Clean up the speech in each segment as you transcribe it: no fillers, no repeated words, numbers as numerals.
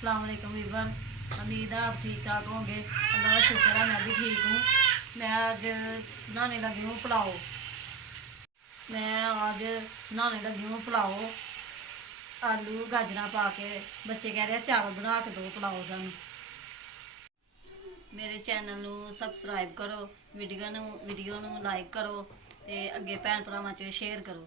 अस्सलाम वालेकुम वीवर। उम्मीद है आप ठीक ठाक होंगे। अल्लाह का शुक्र है मैं भी ठीक हूँ। मैं आज बनाने लगी हूँ पुलाव। आलू गाजर पा के। बच्चे कह रहे हैं चावल बना के दो पुलाव सानू। मेरे चैनल नू सबसक्राइब करो, वीडियो नू लाइक करो ते अगे भैन भरावां च शेयर करो।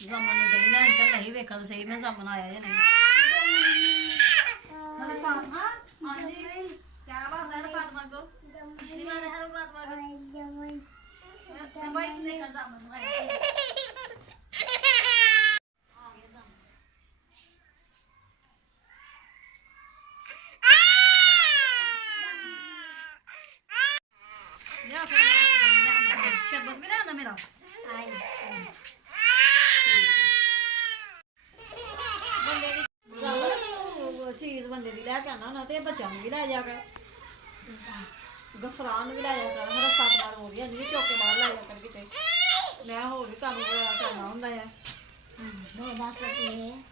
जामन ने दही लैन चल नहीं वेखा तो सही मैं जामन आया या नहीं। क्या बात है फातिमा को? पिछली बार है फातिमा को भाई ने का जामन बनाया। शरबत भी ना मेरा चीज़ बंदे की लैके आना ना तो बच्चों भी लै जा कर, गफरान भी लै जा कर। हर फातिमा रो रही नहीं चौके बाहर लै जा कर किते। मैं होर भी कम्म करना होंदा है।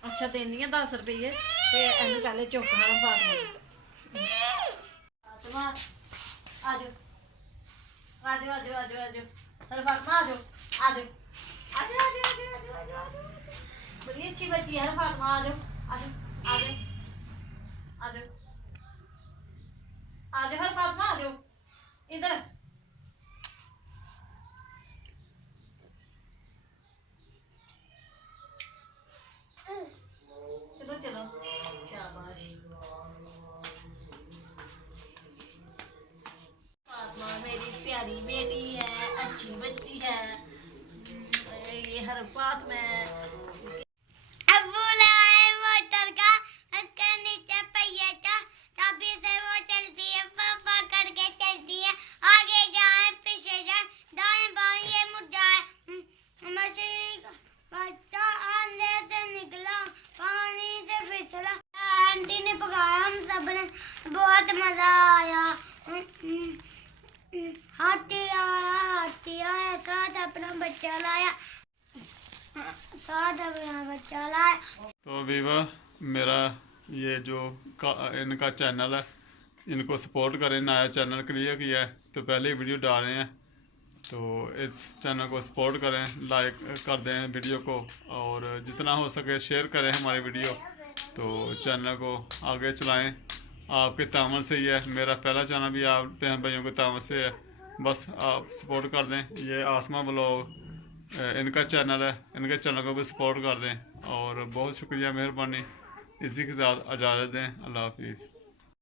अच्छा देनी है 10 रुपये तो इनू पहले चुक हर फातिमा आजो आजो आजो आजो आजो हर फातिमा आजो आजो आजो आजो आजो आजो आजो आजो बड़ी अच्छी बच्ची है फातिमा। आजो आजो आजो आजो आजो हर फातिमा आजो इधर। चलो चलो शाबाश। फातिमा मेरी प्यारी बेटी है, अच्छी बच्ची है। ये हर बात में मोटर का इसके नीचे पहिया था तभी से वो चलती है, पापा करके चलती है। आगे जाए पीछे जाए दाएं बाएं ये मुड़ जाए। मछली का बच्चा अंधे से निकला पानी से फिसला। आंटी ने पकाया, हम सब ने बहुत मजा आया। हाथी आया साथ अपना बच्चा लाया, साथ अपना बच्चा लाया। तो वीवर मेरा ये जो इनका चैनल है इनको सपोर्ट करें। नया चैनल क्रिएट किया है तो पहले ही वीडियो डाल रहे हैं, तो इस चैनल को सपोर्ट करें, लाइक कर दें वीडियो को और जितना हो सके शेयर करें हमारी वीडियो। तो चैनल को आगे चलाएं, आपके तामल से ही है। मेरा पहला चैनल भी आप बहन भाइयों के तामल से है, बस आप सपोर्ट कर दें। ये आसमा ब्लॉग इनका चैनल है, इनके चैनल को भी सपोर्ट कर दें और बहुत शुक्रिया, मेहरबानी। इसी के साथ इजाज़त दें। अल्लाह हाफिज़।